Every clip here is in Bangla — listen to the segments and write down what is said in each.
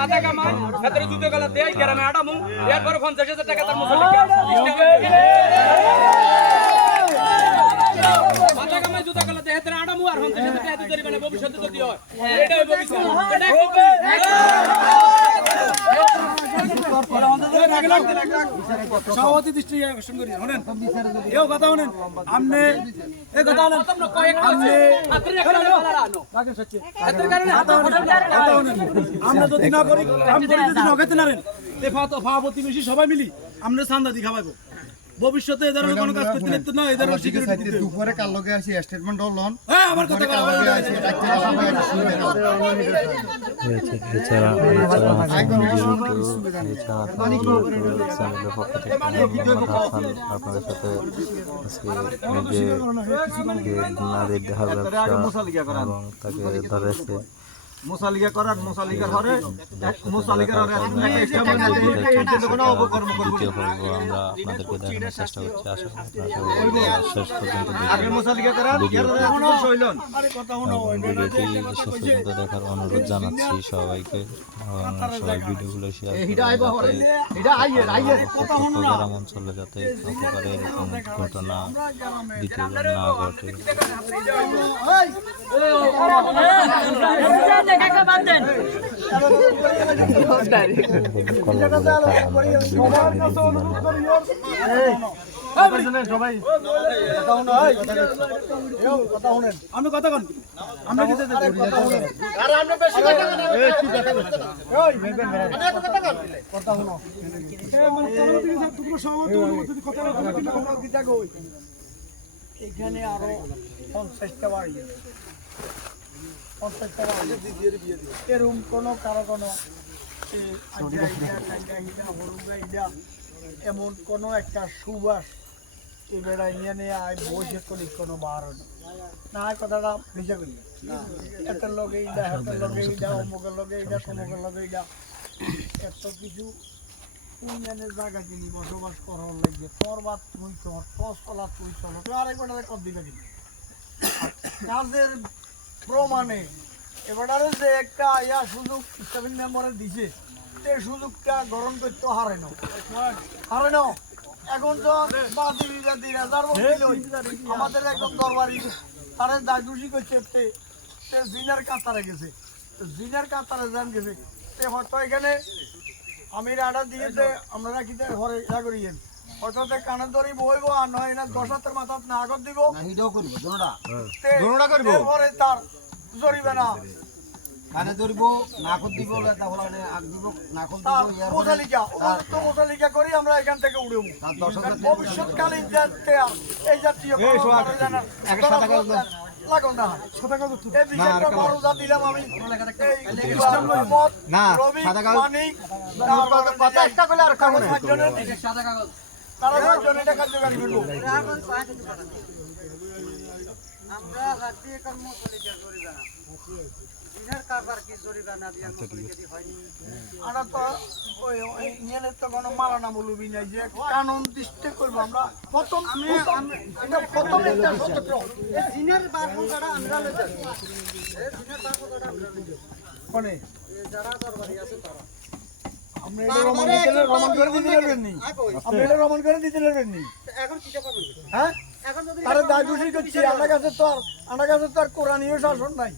মাথা কামাই এতরে জুতো গলা দেই গ্রামে আডামু এরপর 50,000 টাকা তার মুসল্লি মাথা কামাই জুতো গলা দেই এতরে আডামু আর 50,000 টাকা এত ধরি মানে ভবিষ্যতে যদি হয় এটাই ভবিষ্যৎ সভাপতি দৃষ্টি আকর্ষণ করি শুনেন এও কথা শুনেন আমনে এই কথা শুনেন আমরা যদি না করি কাম করি যদি নখাইতে না রেন সভাপতি বেশি সবাই মিলি আমরা চান্দা দি খাওয়াবো ভবিষ্যতে এদের কোনো কাজ করতে নিতে না এদের সিকিউরিটি দিতে দুপুরে কাল লগে আসি স্টেটমেন্ট হলন হ্যাঁ আমার কথা আপনাদের সাথে এবং তাকে ধরেছে মুসালিগা করার মুসালিগার হরে মুসালিগার হরে কোনো অপকর্ম করব আমরা আপনাদেরকে দেখানোর চেষ্টা করছি আশা করি শেষ পর্যন্ত আগে মুসালিগা করার হইলন ভিডিওটি শেষ পর্যন্ত দেখার অনুরোধ জানাচ্ছি সবাইকে সবাই ভিডিওগুলো শেয়ার গ্রাম অঞ্চলে যাতে প্রকার এরকম ঘটনা দ্বিতীয়বার না ঘটে আমি কথা কন আমরা কি এখানে আরো 50টা বাড়ি 50টা বাড়ি এরকম কোনো কারো কোনো এমন কোনো একটা সুবাস এবার নিয়ে আয় বসে করি কোনো বার না কথাটা ভিজা করি এত লোক এইটা এত লোক এইটা অমুকের লোক এইটা সমুকের লোক এইটা এত কিছু উন্নয়নের জায়গা কিনি বসবাস করার লাগবে তোর বা তুই তোর চলা তুই চলো তুই আরেকবার কত দিকে কিনি কাজের প্রমাণে এবারে যে একটা ইয়া সুযোগ সেভেন মেম্বারের দিছে এই সুযোগটা গ্রহণ করতে হারে না এখন তো আমাদের একদম দরবারি তারা দায়দোষী করছে জিনার কাতারে গেছে জিনার কাতারে যান গেছে হয়তো এখানে আমি রাডা দিয়েছে আমরা কি ঘরে ইয়া করিয়েন হয়তো কানে ধরি বইব আর নয় না 10 হাতের মাথা না আগত দিব পরে তার জরিবে না কানে ধরব নাকত দিব তাহলে আগ দিব নাকত দিব মোসালিকা করি আমরা এখান থেকে উড়ব ভবিষ্যৎকালীন এই জাতীয় লাগুন না দিলাম আমি তারা এটা কার্যকারী করবো আমরা হাতে কর্ম চলে যাই না দিনের কারবার কি জরিবা না দিয়ে মুসলিকে হয়নি আমরা তো ওই নিয়ে তো কোনো মালানা বলবি না যে কানুন দৃষ্টি করব আমরা প্রথম এটা প্রথম একটা সত্য এই দিনের বারপুরটা আমরা লইতে এই দিনের বারপুরটা আমরা লইতে কোনে যারা দরবারি আছে তারা আমরা এটা রমন করে দিতে পারবেন নি আমরা এটা রমন করে দিতে পারবেন নি এখন কিটা পাবেন হ্যাঁ এখন যদি আরে দায়দোষী করছি আমার কাছে তো আর কোরআনীয় শাসন নাই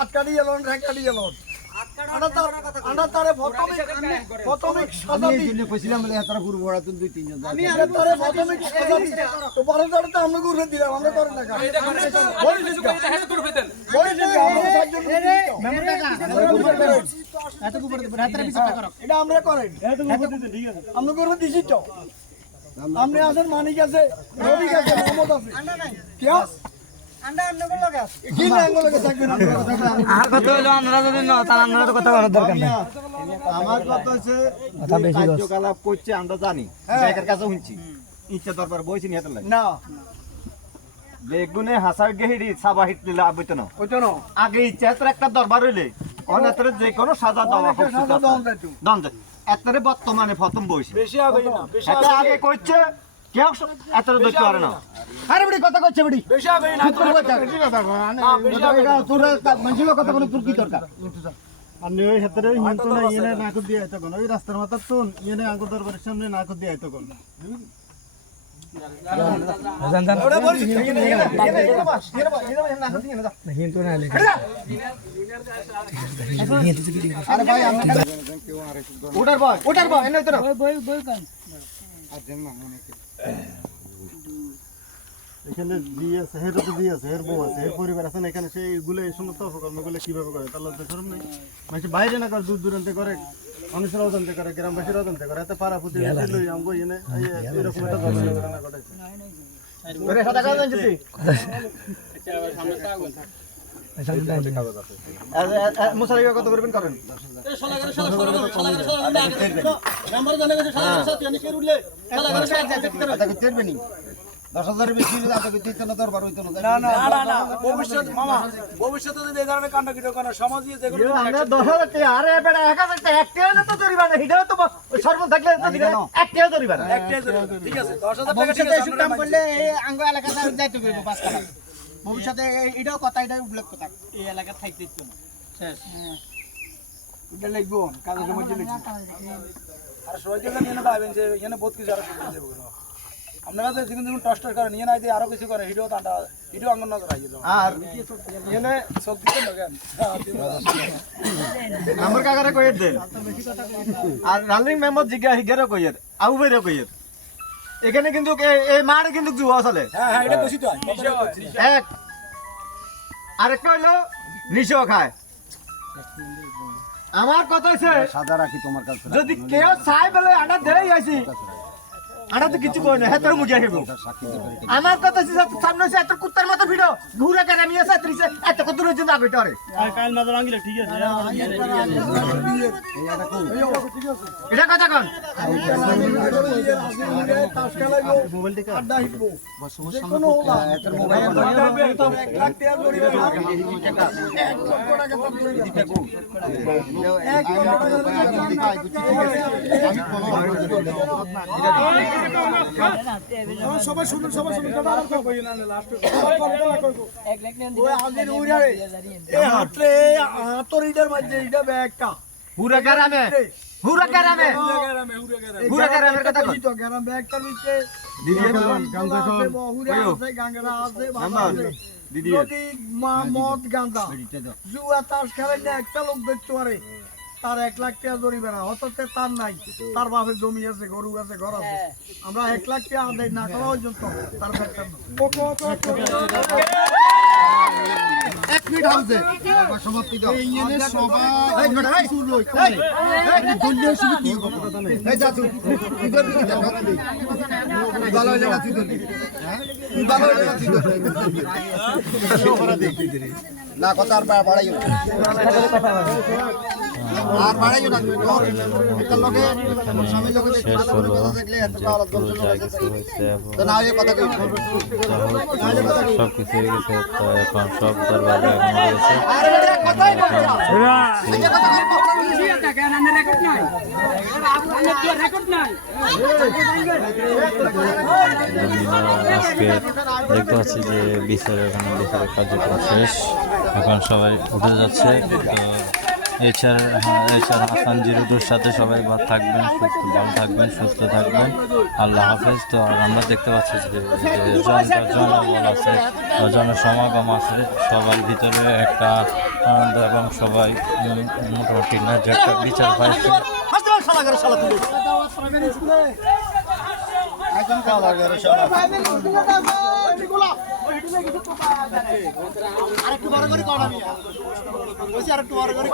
আটকাড়ি এলন রেকাড়ি এলন আনা তারে প্রথমিক সাজা দিই কইছিলাম বলে এতটা পূর্ব ওরা তো 2-3 জন আমি তারে প্রথমিক সাজা দিই তো পরে তো আমরা ঘুরে দিলাম আমরা করে না এটা আমরা করেন আমরা করবো দিছি তো আপনি আছেন মানিক আছে রবিক আছে মোহাম্মদ আছে কি আমার কথা হচ্ছে কার্যকলাপ করছে আমরা জানি একের কাছে শুনছি ইচ্ছা দরবার বইছি নি হাতে লাগে না বেগুনে হাসার গেহিড়ি সাবা হিট দিলে আবইতো না আগে ইচ্ছা তোর একটা দরবার হইলে অনেকের যে কোনো সাজা দেওয়া হোক দন এতরে বর্তমানে প্রথম বইছি বেশি আগে না বেশি আগে কইছে কেউ এতরে দেখতে পারে না আরে বড়ি কথা কইছে বড়ি বেশি আগে না বেশি কথা তোর মানুষের কথা কোনো তোর কি দরকার আপনি ওই ক্ষেত্রে হিন্তু না ইয়ে না করে দিয়ে তখন ওই রাস্তার মাথা তুন ইয়ে আঙ্গুর দরবারের সামনে না করে দিয়ে তখন ওটার বয় এনে তো এখানে দিয়েছে হেটা তো দিয়েছে হের বউ আছে হের পরিবার আছে না এখানে সেইগুলো এই সমস্ত অপকর্মগুলো কিভাবে করে তার লজ্জা শরম নেই মানে বাইরে না করে দূর দূরান্তে করে মানুষের অজান্তে করে গ্রামবাসীর অজান্তে করে এত পাড়া প্রতিবেশী লই আমগো এনে এরকম একটা ঘটনা ঘটাইছে ওরে সাদা কাগজ আনছি মুসারি কত করবেন করেন ভবিষ্যতে যদি এই ধরনের কাণ্ড কিটো কোনো সমাজ দিয়ে যেগুলো 10,000 টাকা আরে বেটা 1000 টাকা একটা হলে তো জরিমানা হিটাও তো সর্ব থাকলে তো দিবে একটা জরিমানা ঠিক আছে 10,000 টাকা ঠিক আছে কাম করলে এই আঙ্গ এলাকাতে যাইতে কইব 5 টাকা ভবিষ্যতে এটাও কথা এটাই উল্লেখ কথা এই এলাকা থাকতে দিত না শেষ এটা লিখবো কাগজের মধ্যে লিখবো আর সবাই যখন এনে দাবেন যে এখানে বহুত কিছু আরো করতে দেব আপনারা তো যখন যখন টস্টার করেন নিয়ে নাই যে আরো কিছু করে হিডিও তান্ডা হিডিও আঙ্গন নজর আইয়ে দাও আর এনে সব দিতে লাগান নাম্বার কাকারে কইয়ে দেন আর রানিং মেম্বার জিগা হিগারে কইয়ে আউ বেরে কইয়ে এখানে কিন্তু এই মার কিন্তু জুয়া চলে হ্যাঁ হ্যাঁ এটা কইছি তো এক আরেকটা হইলো নিশো খায় আমার কথা হচ্ছে সাদা রাখি তোমার কাছে যদি কেউ চাই বলে আনা দেই আইছি আনা তো কিছু কই না হেতর মুজা হেব আমার কথা হচ্ছে সামনে সে এত কুত্তার মতো ভিড়ো ঘুরে করে আমি আছে ত্রিছে এত কত দূর জন্য আগে টরে কাল মাঝে ভাঙিলে ঠিক আছে এটা কথা কোন মোবাইল টিকা আড্ডা হিটবো কোনো ওলা এত মোবাইল 1 লাখ টাকা জরিমানা 1 লক্ষ টাকা সবাই শুনুন কথা আর কই না লাস্ট ওই আদির উড়ারে এই হাতরে হাতর ইটার মধ্যে এটা ব্যাগটা পুরা গ্রামে কথা কই তো গ্রাম ব্যাগটার নিচে দিদি গান্দা আছে বহুরা আছে গাঙ্গরা আছে বাবা আছে দিদি যদি মদ গান্দা জুয়া তাস খেলেন না একটা লোক দেখতে পারে তার 1 লাখ টাকা জরিমানা হততে তার নাই তার বাপের জমি আছে গরু আছে ঘর আছে আমরা 1 লাখ টাকা আদায় না করা পর্যন্ত তার ব্যাপার না এক মিনিট হাউসে সমাপ্তি দাও এই এনে সবাই এই ঘটা এই লই এই দুনিয়া শুধু কি কথা নেই এই যা তুই কি করবি কি জানা দে ভালো লাগা তুই করবি হ্যাঁ তুই ভালো লাগা তুই করবি শোভরা দেখ না কথা আর বাড়াইও আর বাড়াইও না এটা লগে স্বামী লগে শেষ হলো কথা দেখলে এত ভালো পুরো যা কিছু হয়েছে এবং তো না এই কথা কই সব কিছু হয়ে গেছে তো এখন সব দরবার এখন রয়েছে আরে কথাই বল আজকে দেখতে পাচ্ছি যে বিচারের এখানে বিচারের কার্যক্রম শেষ এখন সবাই উঠে যাচ্ছে তো এছাড়া হাসান জিরুদুর সাথে সবাই ভালো থাকবেন সুস্থ থাকবেন আল্লাহ হাফেজ। তো আর আমরা দেখতে পাচ্ছি যে জনগণ আছে জনসমাগম আছে সবার ভিতরে একটা আনন্দ এবং সবাই মোটামুটি না যে একটা বিচার পাইছে আরেকটু বড় করে করা নিয়া বলছি আরেকটু বড় করে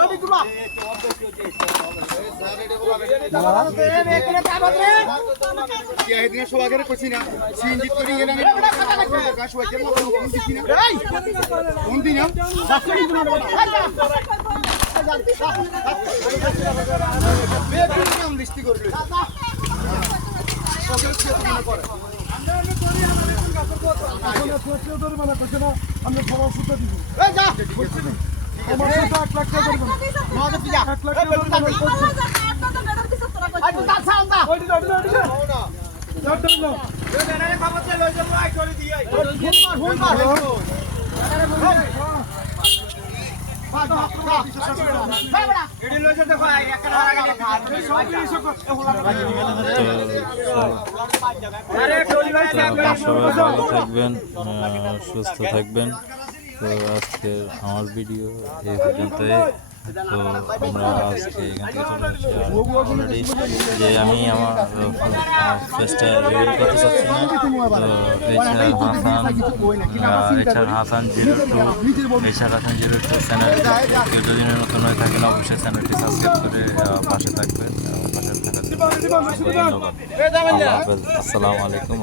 সবাই ভালো থাকবেন, সুস্থ থাকবেন। তো আজকে আমার ভিডিও এই পর্যন্তই। তো আমরা আজকে এখান থেকে চলে আসছি অলরেডি, যে আমি আমার ফেসটা রিভিল করতে চাচ্ছি না। তো এইচআর হাসান 02 চ্যানেল, কেউ যদি নতুন হয়ে থাকেন অবশ্যই চ্যানেলটি সাবস্ক্রাইব করে পাশে থাকবেন। পাশে থাকার জন্য ধন্যবাদ। আল্লাহ হাফেজ, আসসালামু আলাইকুম।